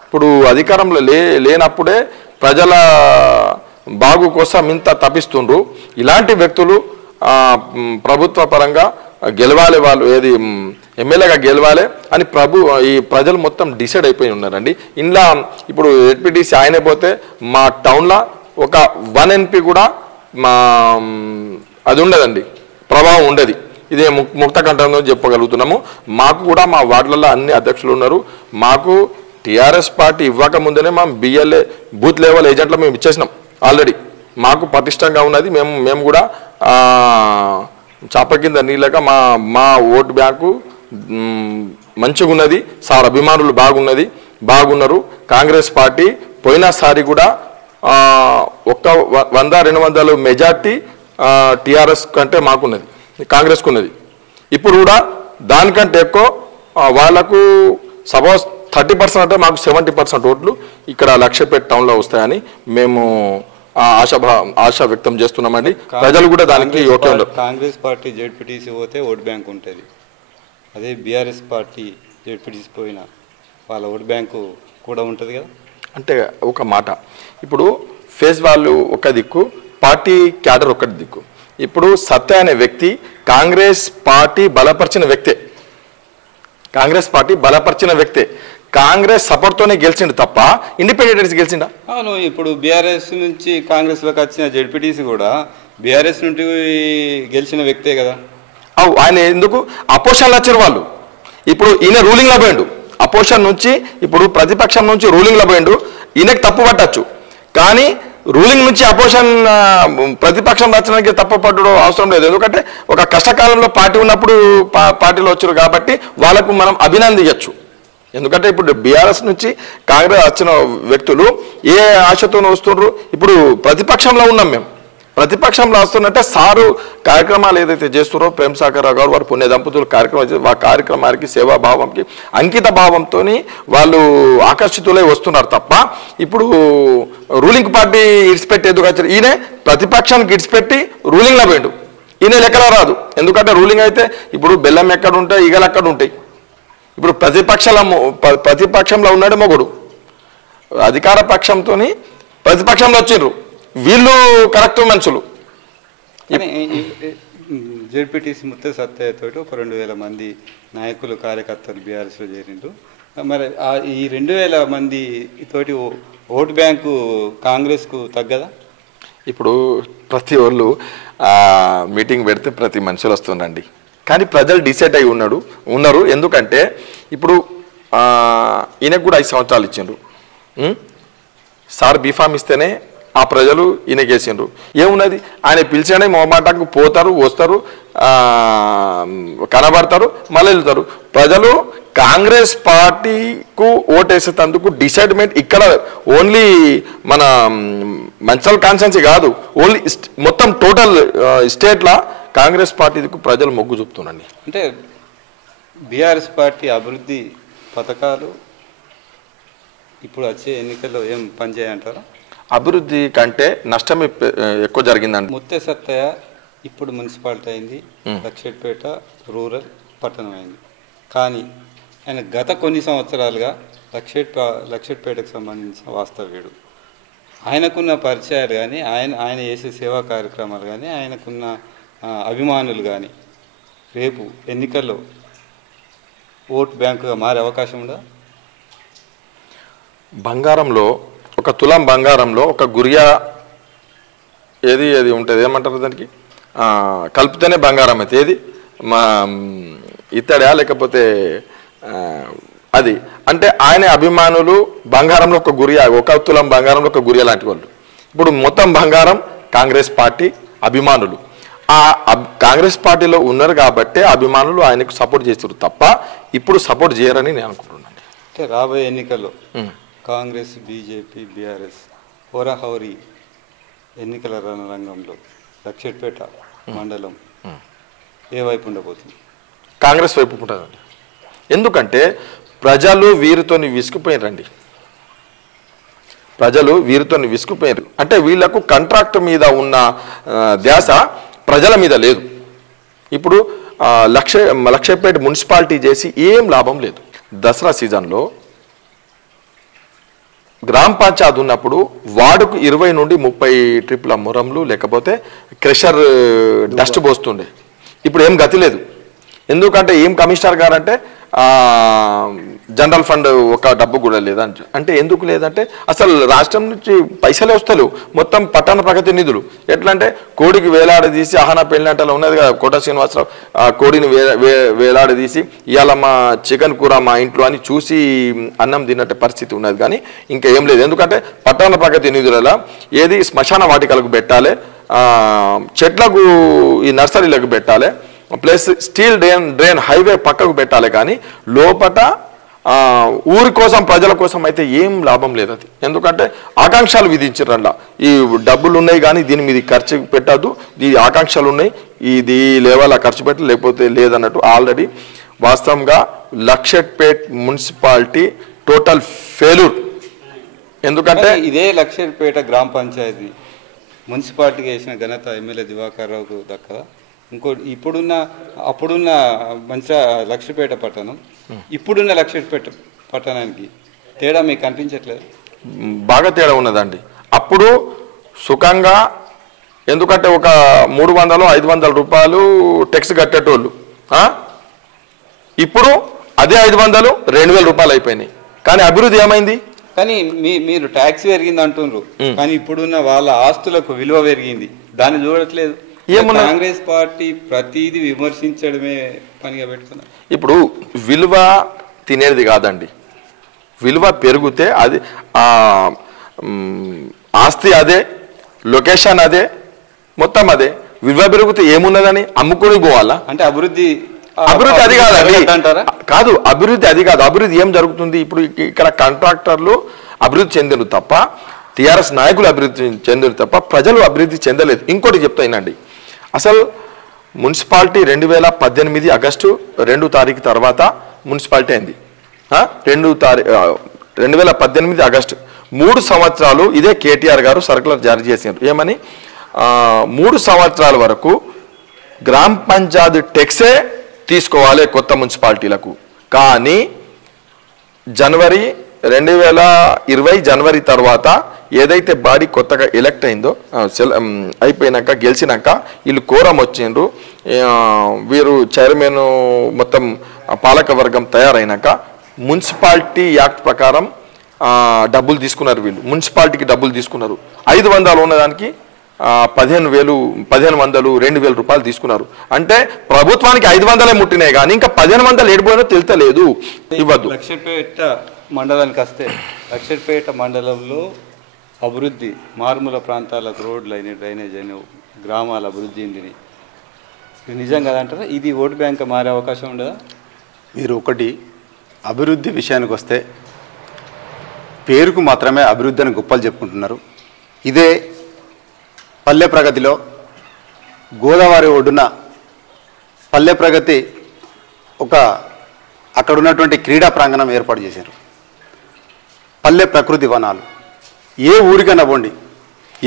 ఇప్పుడు అధికారంలో లేనప్పుడే ప్రజల బాగు కోసం ఇంత తప్పిస్తుండ్రు. ఇలాంటి వ్యక్తులు ప్రభుత్వ పరంగా గెలవాలి, వాళ్ళు ఏది ఎమ్మెల్యేగా గెలవాలి అని ఈ ప్రజలు మొత్తం డిసైడ్ అయిపోయి ఉన్నారండి. ఇంట్లో ఇప్పుడు జెడ్పీటీసీ ఆయనే పోతే మా టౌన్లో ఒక 1 MP కూడా మా అది ఉండదండి, ప్రభావం ఉండదు. ఇదే ముక్త కంఠంలో చెప్పగలుగుతున్నాము. మాకు కూడా మా వార్డులలో అన్ని అధ్యక్షులు ఉన్నారు. మాకు టీఆర్ఎస్ పార్టీ ఇవ్వక ముందునే మేము బిఎల్ఏ బూత్ లెవెల్ ఏజెంట్లో మేము ఇచ్చేసినాం ఆల్రెడీ. మాకు పటిష్టంగా ఉన్నది. మేము కూడా చాప కింద నీళ్ళగా మా ఓటు బ్యాంకు మంచిగా ఉన్నది. సార్ అభిమానులు బాగున్నారు. కాంగ్రెస్ పార్టీ పోయినసారి కూడా ఒక 100-200 మెజార్టీ టీఆర్ఎస్ కంటే మాకున్నది, కాంగ్రెస్కు ఉన్నది. ఇప్పుడు కూడా దానికంటే ఎక్కువ వాళ్ళకు సపోజ్ 30% అంటే మాకు 70% ఓట్లు ఇక్కడ లక్షపేట టౌన్లో వస్తాయని మేము ఆశ వ్యక్తం చేస్తున్నామండి. ప్రజలు కూడా దానికి ఓకే ఉండరు. కాంగ్రెస్ పార్టీ జెడ్పీటీసీ పోతే ఓట్ బ్యాంక్ ఉంటుంది. అదే బీఆర్ఎస్ పార్టీ జెడ్పీటీసీ పోయినా వాళ్ళ ఓట్ బ్యాంకు కూడా ఉంటుంది కదా. అంటే ఒక మాట, ఇప్పుడు ఫేస్ వాళ్ళు ఒక దిక్కు, పార్టీ క్యాడర్ ఒకటి దిక్కు. ఇప్పుడు సత్య అనే వ్యక్తి కాంగ్రెస్ పార్టీ బలపరిచిన వ్యక్తే. కాంగ్రెస్ సపోర్ట్తోనే గెలిచిండు తప్ప ఇండిపెండెంట్స్ గెలిచిండా? అవును. ఇప్పుడు బీఆర్ఎస్ నుంచి కాంగ్రెస్లోకి వచ్చిన జెడ్పీటీసీ కూడా బీఆర్ఎస్ నుండి గెలిచిన వ్యక్తే కదా. ఆయన ఎందుకు అపోజిషన్లో వచ్చారు వాళ్ళు? ఇప్పుడు ఈయన రూలింగ్లో పోయిండు, అపోజిషన్ నుంచి ఇప్పుడు ప్రతిపక్షం నుంచి రూలింగ్లో పోయిండు. ఈయనకు తప్పు పట్టచ్చు, కానీ రూలింగ్ నుంచి అపోజిషన్ ప్రతిపక్షం రచనకి తప్పు పట్టడం అవసరం లేదు. ఎందుకంటే ఒక కష్టకాలంలో పార్టీ ఉన్నప్పుడు పార్టీలో వచ్చారు కాబట్టి వాళ్ళకు మనం అభినందించచ్చు. ఎందుకంటే ఇప్పుడు బీఆర్ఎస్ నుంచి కాంగ్రెస్ వచ్చిన వ్యక్తులు ఏ ఆశతో వస్తున్నారు? ఇప్పుడు ప్రతిపక్షంలో ఉన్నాం మేము. ప్రతిపక్షంలో వస్తున్నట్టే సారు కార్యక్రమాలు ఏదైతే చేస్తున్నారో ప్రేమ్ సాగర్ రావు గారు వారు పుణ్య దంపతులు కార్యక్రమం ఆ కార్యక్రమానికి సేవాభావంకి అంకిత భావంతో వాళ్ళు ఆకర్షితులై వస్తున్నారు తప్ప ఇప్పుడు రూలింగ్ పార్టీ ఇడిచిపెట్టి ఎందుకు వచ్చారు? ఈయన ప్రతిపక్షానికి ఇడిచిపెట్టి రూలింగ్లో పోయిండు. ఈయన లెక్కలో రాదు. ఎందుకంటే రూలింగ్ అయితే ఇప్పుడు బెల్లం ఎక్కడ ఉంటాయి, ఈగలు అక్కడ ఉంటాయి. ఇప్పుడు ప్రతిపక్షంలో ఉన్నాడు మొగుడు, అధికార పక్షంతో ప్రతిపక్షంలో వచ్చిండ్రు. వీళ్ళు కరెక్ట్ మనుషులు. జెడ్పీటీసీ ముత్తే సత్యతో ఒక 2000 మంది నాయకులు కార్యకర్తలు బీఆర్ఎస్లో చేరిండ్రు. మరి ఈ 2000 మంది తోటి ఓటు బ్యాంకు కాంగ్రెస్కు తగ్గదా? ఇప్పుడు ప్రతి వాళ్ళు మీటింగ్ పెడితే ప్రతి మనుషులు వస్తుండండి, కానీ ప్రజలు డిసైడ్ అయి ఉన్నారు. ఎందుకంటే ఇప్పుడు ఈయనకు కూడా 5 సంవత్సరాలు ఇచ్చిండ్రు. సార్ బీఫామ్ ఇస్తేనే ఆ ప్రజలు ఈయనకేసిండ్రు. ఏమున్నది? ఆయన పిలిచాడే మొహమాటకు పోతారు, వస్తారు, కనబడతారు, మళ్ళీ వెళ్తారు. ప్రజలు కాంగ్రెస్ పార్టీకు ఓటేసేందుకు డిసైడ్మెంట్ ఇక్కడ ఓన్లీ మన మంచల్ కాన్స్టిట్యున్సీ కాదు, ఓన్లీ మొత్తం టోటల్ స్టేట్లో కాంగ్రెస్ పార్టీకు ప్రజలు మొగ్గు చూపుతున్నారండి. అంటే బీఆర్ఎస్ పార్టీ అభివృద్ధి పథకాలు ఇప్పుడు వచ్చే ఎన్నికల్లో ఏం పనిచేయంటారా? అభివృద్ధి కంటే నష్టం ఎక్కువ జరిగిందండి. ముత్తే సత్తయ్య ఇప్పుడు మున్సిపాలిటీ అయింది, లక్షపేట రూరల్ పట్టణం అయింది. కానీ ఆయన గత కొన్ని సంవత్సరాలుగా లక్షపేటకు సంబంధించిన వాస్తవ్యుడు. ఆయనకున్న పరిచయాలు కానీ ఆయన చేసే సేవా కార్యక్రమాలు కానీ ఆయనకున్న అభిమానులు కానీ రేపు ఎన్నికల్లో ఓట్ బ్యాంకుగా మారే అవకాశం ఉందా? బంగారంలో ఒక తులం బంగారంలో ఒక గురియా ఏది ఉంటుంది, ఏమంటారు దానికి, కలిపితేనే బంగారం అయితే ఏది మా ఇత్తడా లేకపోతే అది అంటే ఆయన అభిమానులు బంగారంలో ఒక గురియా, ఒక తులం బంగారంలో ఒక గురియా లాంటి వాళ్ళు. ఇప్పుడు మొత్తం బంగారం కాంగ్రెస్ పార్టీ అభిమానులు. కాంగ్రెస్ పార్టీలో ఉన్నారు కాబట్టి అభిమానులు ఆయనకు సపోర్ట్ చేస్తారు తప్ప ఇప్పుడు సపోర్ట్ చేయరని నేను అనుకుంటున్నాను. అంటే రాబోయే ఎన్నికల్లో కాంగ్రెస్, బీజేపీ, బీఆర్ఎస్ హోరాహోరీ ఎన్నికల రంగంలో లక్షపేట మండలం ఏ వైపు ఉండబోతుంది? కాంగ్రెస్ వైపు ఉంటుందండి. ఎందుకంటే ప్రజలు వీరితోని విసుకుపోయినండి. ప్రజలు వీరితోని విసుకుపోయారు. అంటే వీళ్లకు కాంట్రాక్ట్ మీద ఉన్న ధ్యాస ప్రజల మీద లేదు. ఇప్పుడు లక్షపేట మున్సిపాలిటీ చేసి ఏం లాభం లేదు. దసరా సీజన్లో గ్రామ పంచాయతీ ఉన్నప్పుడు వార్డుకు 20 నుండి 30 ట్రిప్ల మురంలు లేకపోతే క్రెషర్ డస్ట్ పోస్తుండే. ఇప్పుడు ఏం గతి లేదు. ఎందుకంటే ఏం కమిషనర్ గారంటే జనరల్ ఫండ్ ఒక డబ్బు కూడా లేదంట. అంటే ఎందుకు లేదంటే అసలు రాష్ట్రం నుంచి పైసలే వస్తలేవు, మొత్తం పట్టణ ప్రగతి నిధులు. ఎట్లా అంటే కోడికి వేలాడదీసి ఆహాన పెళ్ళినట్టలో ఉన్నది కదా కోట శ్రీనివాసరావు, ఆ కోడిని వేలాడదీసి ఇవాళ మా చికెన్ కూర మా ఇంట్లో అని చూసి అన్నం తిన్నట్టు పరిస్థితి ఉన్నది. కానీ ఇంకా ఏం లేదు. ఎందుకంటే పట్టణ ప్రగతి నిధులలో ఏది శ్మశాన వాటికలకు పెట్టాలి, చెట్లకు ఈ నర్సరీలకు పెట్టాలి, ప్లస్ స్టీల్ డ్రైన్ హైవే పక్కకు పెట్టాలి. కానీ లోపట ఊరి కోసం ప్రజల కోసం అయితే ఏం లాభం లేదు అది. ఎందుకంటే ఆకాంక్షలు విధించారల్లా, ఈ డబ్బులు ఉన్నాయి కానీ దీని మీద ఖర్చు పెట్టద్దు, ఈ ఆకాంక్షలు ఉన్నాయి, ఇది లేవాల ఖర్చు పెట్ట లేకపోతే లేదన్నట్టు. ఆల్రెడీ వాస్తవంగా లక్షట్పేట్ మున్సిపాలిటీ టోటల్ ఫెయిల్యూర్. ఎందుకంటే ఇదే లక్షట్పేట గ్రామ పంచాయతీ మున్సిపాలిటీకి వేసిన ఘనత ఎమ్మెల్యే దివాకర్ రావుకు దక్కదా? ఇంకోటి అప్పుడున్న మంచి లక్షపేట పట్టణం ఇప్పుడున్న లక్షపేట పట్టణానికి తేడా మీకు కనిపించట్లేదు? బాగా తేడా ఉన్నదండి. అప్పుడు సుఖంగా, ఎందుకంటే ఒక 300-500 రూపాయలు ట్యాక్స్ కట్టేటోళ్ళు, ఇప్పుడు అదే 500-2000 రూపాయలు అయిపోయినాయి. కానీ అభివృద్ధి ఏమైంది? కానీ మీరు ట్యాక్స్ పెరిగింది అంటున్నారు, కానీ ఇప్పుడున్న వాళ్ళ ఆస్తులకు విలువ పెరిగింది, దాన్ని చూడట్లేదు. కాంగ్రెస్ పార్టీ ప్రతిదీ విమర్శించడమే పనిగా పెట్టుకున్నారు. ఇప్పుడు విలువ తినేది కాదండి, విలువ పెరిగితే అది ఆస్తి అదే, లొకేషన్ అదే, మొత్తం అదే. విలువ పెరిగితే ఏమున్నదని అమ్ముకొని పోవాలా? అంటే అభివృద్ధి అది కాదండి. కాదు, అభివృద్ధి అది కాదు. అభివృద్ధి ఏం జరుగుతుంది? ఇప్పుడు ఇక్కడ కాంట్రాక్టర్లు అభివృద్ధి చెందిన తప్ప, టీఆర్ఎస్ నాయకులు అభివృద్ధి చెందిన తప్ప ప్రజలు అభివృద్ధి చెందలేదు. ఇంకోటి చెప్తాయినండి, అసలు మున్సిపాలిటీ 2018 ఆగస్టు 2 తారీఖు తర్వాత మున్సిపాలిటీ అయింది. 2018 ఆగస్టు 3 సంవత్సరాలు ఇదే కేటీఆర్ గారు సర్కులర్ జారీ చేసినారు. ఏమని? 3 సంవత్సరాల వరకు గ్రామ పంచాయతీ టెక్సే తీసుకోవాలి కొత్త మున్సిపాలిటీలకు. కానీ జనవరి 2020 జనవరి తర్వాత ఏదైతే బాడీ కొత్తగా ఎలక్ట్ అయిందో అయిపోయినాక గెలిచినాక వీళ్ళు కోరం వచ్చిండ్రు, వీరు చైర్మన్ మొత్తం పాలకవర్గం తయారైనాక మున్సిపాలిటీ యాక్ట్ ప్రకారం డబ్బులు తీసుకున్నారు. వీళ్ళు మున్సిపాలిటీకి డబ్బులు తీసుకున్నారు. 500 ఉన్నదానికి 15,000, 1,500, 2,000 రూపాయలు తీసుకున్నారు. అంటే ప్రభుత్వానికి 500 ముట్టినాయి కానీ ఇంకా 1,500 ఏడిపోయినో తెలుతలేదు, ఇవ్వద్దు. లక్షపేట మండలానికి వస్తే లక్షపేట మండలంలో అభివృద్ధి, మారుమూల ప్రాంతాలకు రోడ్లు అయినాయి, డ్రైనేజ్ అయిన గ్రామాల అభివృద్ధి చెందినాయి. ఇది నిజం కదంటారా? ఇది ఓటు బ్యాంక్ మారే అవకాశం ఉండదా? మీరు ఒకటి అభివృద్ధి విషయానికి వస్తే పేరుకు మాత్రమే అభివృద్ధి అని గొప్పలు చెప్పుకుంటున్నారు. ఇదే పల్లె ప్రగతిలో గోదావరి ఒడ్డున పల్లె ప్రగతి అక్కడ ఉన్నటువంటి క్రీడా ప్రాంగణం ఏర్పాటు చేశారు. పల్లె ప్రకృతి వనాలు ఏ ఊరికైనా పోండి,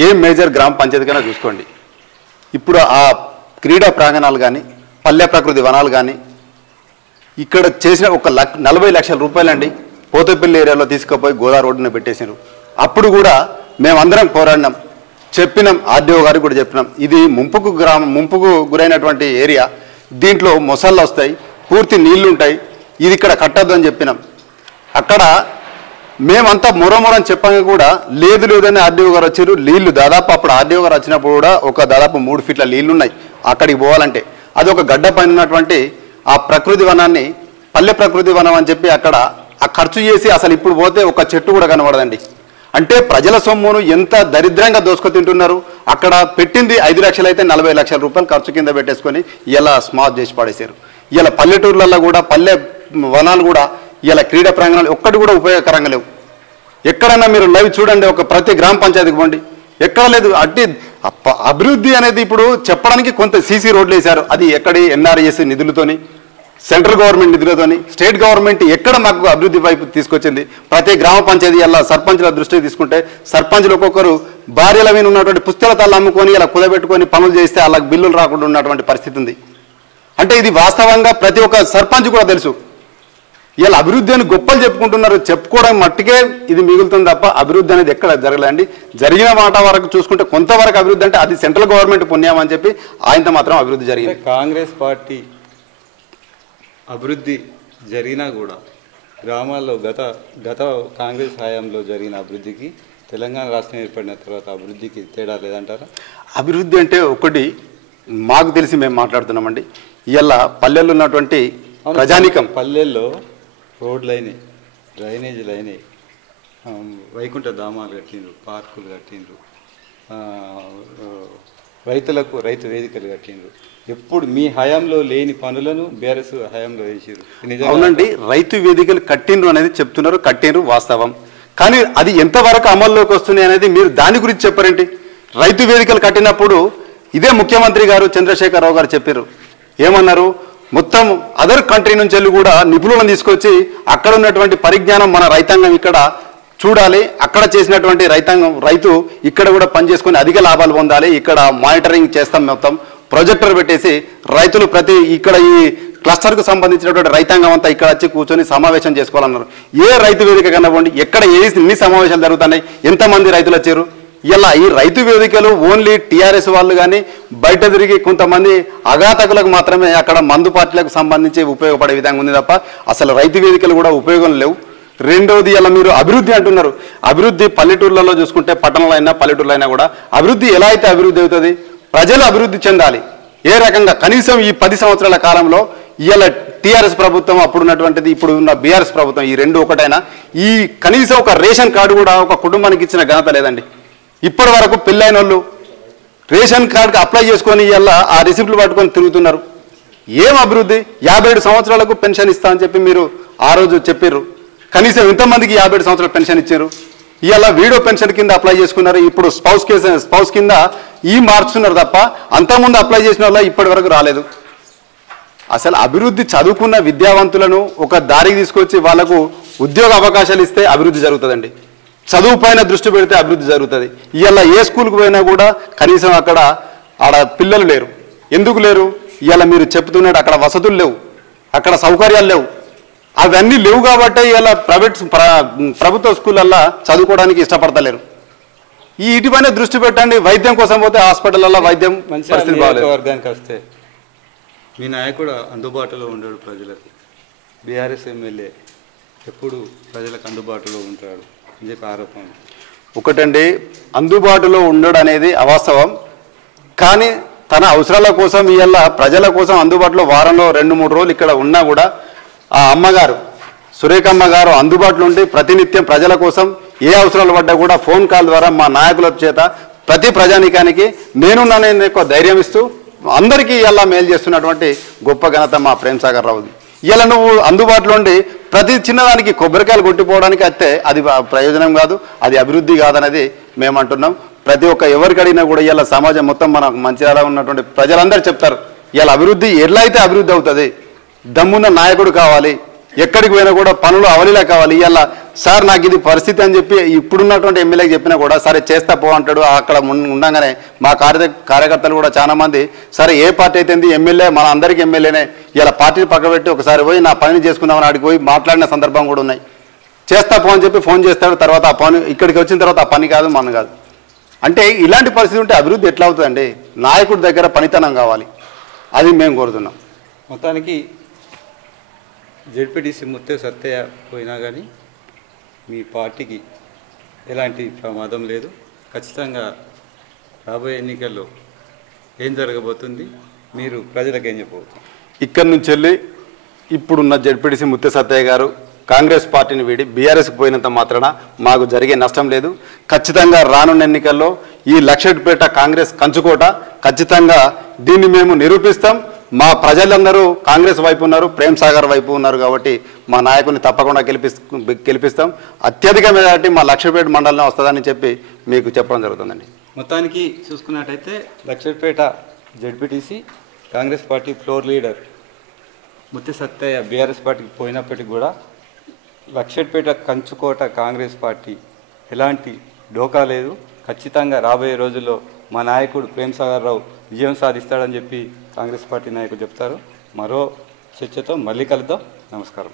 ఏ మేజర్ గ్రామ పంచాయతీకైనా చూసుకోండి, ఇప్పుడు ఆ క్రీడా ప్రాంగణాలు కానీ పల్లె ప్రకృతి వనాలు కానీ ఇక్కడ చేసిన 40 లక్షల రూపాయలండి పోతపల్లి ఏరియాలో తీసుకుపోయి గోదావరి రోడ్డున పెట్టేశారు. అప్పుడు కూడా మేమందరం పోరాడినాం, చెప్పినాం, ఆర్డీఓ గారికి కూడా చెప్పినాం, ఇది ముంపుకు గురైనటువంటి ఏరియా, దీంట్లో మొసళ్ళు వస్తాయి, పూర్తి నీళ్లు ఉంటాయి, ఇది ఇక్కడ కట్టద్దు అని చెప్పినాం. అక్కడ మేమంతా మొరమొరని చెప్పాక కూడా లేదు లేదని ఆర్డీఓ గారు వచ్చారు. నీళ్లు దాదాపు అప్పుడు ఆర్డీఓ గారు వచ్చినప్పుడు కూడా దాదాపు 3 ఫీట్ల నీళ్లు ఉన్నాయి అక్కడికి పోవాలంటే. అది ఒక గడ్డ పైన ఉన్నటువంటి ఆ ప్రకృతి వనాన్ని పల్లె ప్రకృతి వనం అని చెప్పి అక్కడ ఆ ఖర్చు చేసి అసలు ఇప్పుడు పోతే ఒక చెట్టు కూడా కనబడదండి. అంటే ప్రజల సొమ్మును ఎంత దరిద్రంగా దోసుకు తింటున్నారు. అక్కడ పెట్టింది 5 లక్షలు అయితే 40 లక్షల రూపాయలు ఖర్చు కింద పెట్టేసుకొని ఇలా స్మార్ట్ చేసి పడేశారు. ఇలా పల్లెటూర్లలో కూడా పల్లె వనాలు కూడా ఇలా క్రీడా ప్రాంగణాలు ఒక్కటి కూడా ఉపయోగకరంగా లేవు. ఎక్కడన్నా మీరు లైవ్ చూడండి, ప్రతి గ్రామ పంచాయతీకి పోండి, ఎక్కడ లేదు. అట్టి అభివృద్ధి అనేది ఇప్పుడు చెప్పడానికి కొంత సీసీ రోడ్లు వేశారు, అది ఎక్కడి ఎన్ఆర్ఎస్ నిధులతోని, సెంట్రల్ గవర్నమెంట్ నిధులతోని, స్టేట్ గవర్నమెంట్ ఎక్కడ మాకు అభివృద్ధి వైపు తీసుకొచ్చింది. ప్రతి గ్రామ పంచాయతీ ఇలా సర్పంచ్ల దృష్టికి తీసుకుంటే సర్పంచ్లు ఒక్కొక్కరు భార్యల మీద ఉన్నటువంటి పుస్తకాలు అమ్ముకొని ఇలా కుదబెట్టుకొని పనులు చేస్తే అలా బిల్లులు రాకుండా ఉన్నటువంటి పరిస్థితి ఉంది. అంటే ఇది వాస్తవంగా ప్రతి ఒక్క సర్పంచ్ కూడా తెలుసు. ఇలా అభివృద్ధి అని గొప్పలు చెప్పుకుంటున్నారు, చెప్పుకోవడం మట్టుకే ఇది మిగులుతుంది తప్ప అభివృద్ధి అనేది ఎక్కడ జరగలేండి. జరిగిన మాట వరకు చూసుకుంటే కొంతవరకు అభివృద్ధి అంటే అది సెంట్రల్ గవర్నమెంట్ పుణ్యం అని చెప్పి ఆయనతో మాత్రం అభివృద్ధి జరిగింది. కాంగ్రెస్ పార్టీ అభివృద్ధి జరిగినా కూడా గ్రామాల్లో గత కాంగ్రెస్ హయాంలో జరిగిన అభివృద్ధికి తెలంగాణ రాష్ట్రం ఏర్పడిన తర్వాత అభివృద్ధికి తేడా లేదంటారా? అభివృద్ధి అంటే ఒకటి మాకు తెలిసి మేము మాట్లాడుతున్నామండి. ఇలా పల్లెల్లో ఉన్నటువంటి ప్రజానికం, పల్లెల్లో రోడ్లు అయినాయి, డ్రైనేజీలు అయినాయి, వైకుంఠ ధామాలు కట్టిండ్రు, పార్కులు కట్టిండ్రు, రైతులకు రైతు వేదికలు కట్టిండ్రు. ఎప్పుడు మీ హయాంలో లేని పనులను బీఆర్ఎస్ హయాంలో వేసారు. అవునండి, రైతు వేదికలు కట్టిండ్రు అనేది చెప్తున్నారు, కట్టిండ్రు వాస్తవం. కానీ అది ఎంతవరకు అమల్లోకి వస్తున్నాయి అనేది మీరు దాని గురించి చెప్పారేంటి? రైతు వేదికలు కట్టినప్పుడు ఇదే ముఖ్యమంత్రి గారు చంద్రశేఖరరావు గారు చెప్పారు. ఏమన్నారు? మొత్తం అదర్ కంట్రీ నుంచి వెళ్ళి కూడా నిపుణులను తీసుకొచ్చి అక్కడ ఉన్నటువంటి పరిజ్ఞానం మన రైతాంగం ఇక్కడ చూడాలి, అక్కడ చేసినటువంటి రైతు ఇక్కడ కూడా పనిచేసుకొని అధిక లాభాలు పొందాలి, ఇక్కడ మానిటరింగ్ చేస్తాం, మొత్తం ప్రొజెక్టర్ పెట్టేసి రైతులు ప్రతి ఇక్కడ ఈ క్లస్టర్కు సంబంధించినటువంటి రైతాంగం అంతా ఇక్కడ వచ్చి కూర్చొని సమావేశం చేసుకోవాలన్నారు. ఏ రైతు వేదిక కనవ్వండి, ఎక్కడ ఎన్ని సమావేశాలు జరుగుతున్నాయి, ఎంతమంది రైతులు వచ్చారు? ఇలా ఈ రైతు వేదికలు ఓన్లీ టీఆర్ఎస్ వాళ్ళు కానీ బయట తిరిగి కొంతమంది అఘాతకులకు మాత్రమే అక్కడ మందు పార్టీలకు సంబంధించి ఉపయోగపడే విధంగా ఉంది తప్ప అసలు రైతు వేదికలు కూడా ఉపయోగం లేవు. రెండోది, ఇలా మీరు అభివృద్ధి అంటున్నారు. అభివృద్ధి పల్లెటూర్లలో చూసుకుంటే, పట్టణంలో అయినా పల్లెటూర్లో అయినా కూడా అభివృద్ధి ఎలా అయితే అభివృద్ధి అవుతుంది? ప్రజలు అభివృద్ధి చెందాలి. ఏ రకంగా? కనీసం ఈ 10 సంవత్సరాల కాలంలో ఇవాళ టీఆర్ఎస్ ప్రభుత్వం, అప్పుడున్నటువంటిది ఇప్పుడు ఉన్న బీఆర్ఎస్ ప్రభుత్వం, ఈ రెండు ఒకటైనా ఈ కనీసం ఒక రేషన్ కార్డు కూడా ఒక కుటుంబానికి ఇచ్చిన ఘనత లేదండి. ఇప్పటి వరకు పెళ్ళైన వాళ్ళు రేషన్ కార్డుకి అప్లై చేసుకొని ఇలా ఆ రిసిప్ట్లు పట్టుకొని తిరుగుతున్నారు. ఏం అభివృద్ధి? 57 సంవత్సరాలకు పెన్షన్ ఇస్తా అని చెప్పి మీరు ఆ రోజు చెప్పారు. కనీసం ఎంతమందికి 57 సంవత్సరాల పెన్షన్ ఇచ్చారు? ఇలా వీడియో పెన్షన్ కింద అప్లై చేసుకున్నారు. ఇప్పుడు స్పౌస్ కింద ఈ మార్చుతున్నారు తప్ప అంతకుముందు అప్లై చేసిన వాళ్ళ ఇప్పటి వరకు రాలేదు. అసలు అభివృద్ధి చదువుకున్న విద్యావంతులను ఒక దారికి తీసుకొచ్చి వాళ్లకు ఉద్యోగ అవకాశాలు ఇస్తే అభివృద్ధి జరుగుతుందండి. చదువు పైన దృష్టి పెడితే అభివృద్ధి జరుగుతుంది. ఇవాళ ఏ స్కూల్కి పోయినా కూడా కనీసం ఆడ పిల్లలు లేరు. ఎందుకు లేరు? ఇవాళ మీరు చెప్తున్నట్టు అక్కడ వసతులు లేవు, అక్కడ సౌకర్యాలు లేవు. అవన్నీ లేవు కాబట్టి ఇవాళ ప్రభుత్వ స్కూళ్ళల్లో చదువుకోవడానికి ఇష్టపడతలేరు. ఇటుపైన దృష్టి పెట్టండి. వైద్యం కోసం పోతే హాస్పిటల్లో వైద్యం పరిస్థితి బాగాలేదు. వర్గానికి వస్తే మీ నాయకుడు అందుబాటులో ఉండడు ప్రజలకు. బీఆర్ఎస్ ఎమ్మెల్యే ఎప్పుడు ప్రజలకు అందుబాటులో ఉంటాడు అని చెప్పి ఆరోపణ. ఒకటండి, అందుబాటులో ఉండడు అనేది అవాస్తవం. కానీ తన అవసరాల కోసం ఇవాళ ప్రజల కోసం అందుబాటులో వారంలో 2-3 రోజులు ఇక్కడ ఉన్నా కూడా ఆ అమ్మగారు సురేఖమ్మ గారు అందుబాటులో ఉండి ప్రతినిత్యం ప్రజల కోసం ఏ అవసరాలు పడ్డా కూడా ఫోన్ కాల్ ద్వారా మా నాయకుల చేత ప్రతి ప్రజానికానికి నేనున్నానని ఎక్కువ ధైర్యం ఇస్తూ అందరికీ ఇలా మేలు చేస్తున్నటువంటి గొప్ప ఘనత మా ప్రేమ్ సాగర్ రావుది. ఇలా నువ్వు అందుబాటులో ఉండి ప్రతి చిన్నదానికి కొబ్బరికాయలు కొట్టిపోవడానికి అయితే అది ప్రయోజనం కాదు, అది అభివృద్ధి కాదనేది మేము అంటున్నాం. ప్రతి ఒక్క ఎవరికి అడిగినా కూడా ఇలా సమాజం మొత్తం మనకు మంచిగా ఉన్నటువంటి ప్రజలందరూ చెప్తారు, ఇలా అభివృద్ధి ఎలా అయితే అభివృద్ధి అవుతుంది, దమ్మున్న నాయకుడు కావాలి, ఎక్కడికి పోయినా కూడా పనులు అవలీలా కావాలి. ఇలా సార్ నాకు ఇది పరిస్థితి అని చెప్పి ఇప్పుడున్నటువంటి ఎమ్మెల్యేకి చెప్పినా కూడా సరే చేస్తా పో అంటాడు. అక్కడ ఉండగానే మా కార్యకర్తలు కూడా చాలా మంది సరే ఏ పార్టీ అయితే ఎమ్మెల్యే మన అందరికీ ఎమ్మెల్యేనే, ఇలా పార్టీని పక్కబెట్టి ఒకసారి పోయి నా పనిని చేసుకుందామని ఆడికి పోయి మాట్లాడిన సందర్భం కూడా ఉన్నాయి. చేస్తా పో అని చెప్పి ఫోన్ చేస్తాడు, తర్వాత ఆ పని ఇక్కడికి వచ్చిన తర్వాత ఆ పని కాదు మన కాదు. అంటే ఇలాంటి పరిస్థితి ఉంటే అభివృద్ధి ఎట్లా అవుతుందండి? నాయకుడి దగ్గర పనితనం కావాలి, అది మేము కోరుతున్నాం. మొత్తానికి జెడ్పీటీసీ ముత్తే సత్తయ్య పోయినా కానీ మీ పార్టీకి ఎలాంటి ప్రమాదం లేదు. ఖచ్చితంగా రాబోయే ఎన్నికల్లో ఏం జరగబోతుంది, మీరు ప్రజలకు ఏం చెప్పబోతుంది? ఇక్కడి నుంచి వెళ్ళి ఇప్పుడున్న జెడ్పీటీసీ ముత్తే సత్తయ్య గారు కాంగ్రెస్ పార్టీని వీడి బీఆర్ఎస్కి పోయినంత మాత్రాన మాకు జరిగే నష్టం లేదు. ఖచ్చితంగా రానున్న ఎన్నికల్లో ఈ లక్షెట్పేట కాంగ్రెస్ కంచుకోట, ఖచ్చితంగా దీన్ని మేము నిరూపిస్తాం. మా ప్రజలందరూ కాంగ్రెస్ వైపు ఉన్నారు, ప్రేమ్ సాగర్ వైపు ఉన్నారు కాబట్టి మా నాయకుని తప్పకుండా గెలిపిస్తాం. అత్యధిక మెజారిటీ మా లక్షపేట మండలంలో వస్తుందని చెప్పి మీకు చెప్పడం జరుగుతుందండి. మొత్తానికి చూసుకున్నట్టయితే Luxettipet ZPTC Congress party floor leader Mutti Sattaiah BRS పార్టీకి పోయినప్పటికీ కూడా లక్షపేట కంచుకోట కాంగ్రెస్ పార్టీ ఎలాంటి డోకా లేదు. ఖచ్చితంగా రాబోయే రోజుల్లో మా నాయకుడు ప్రేమ్ సాగర్ రావు విజయం సాధిస్తాడని చెప్పి కాంగ్రెస్ పార్టీ నాయకులు చెప్తారు. మరో చర్చతో మళ్ళీ కలుద్దాం. నమస్కారం.